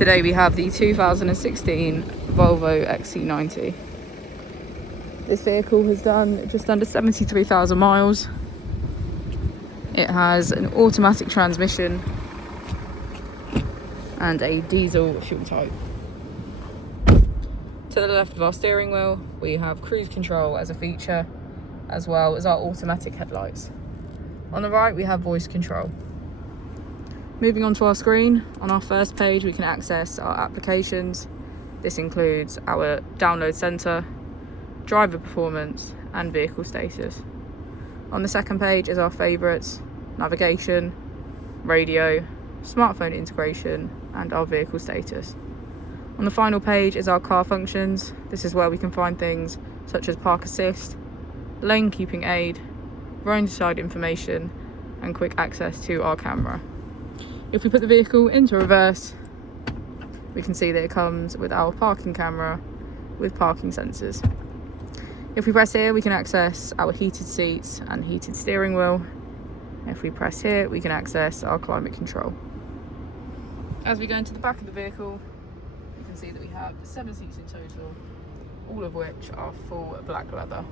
Today we have the 2016 Volvo XC90. This vehicle has done just under 73,000 miles. It has an automatic transmission and a diesel fuel type. To the left of our steering wheel, we have cruise control as a feature, as well as our automatic headlights. On the right, we have voice control. Moving on to our screen, on our first page, we can access our applications. This includes our download center, driver performance, and vehicle status. On the second page is our favorites, navigation, radio, smartphone integration, and our vehicle status. On the final page is our car functions. This is where we can find things such as park assist, lane keeping aid, roadside information, and quick access to our camera. If we put the vehicle into reverse, we can see that it comes with our parking camera with parking sensors. If we press here, we can access our heated seats and heated steering wheel. If we press here, we can access our climate control. As we go into the back of the vehicle, you can see that we have 7 seats in total, all of which are full black leather.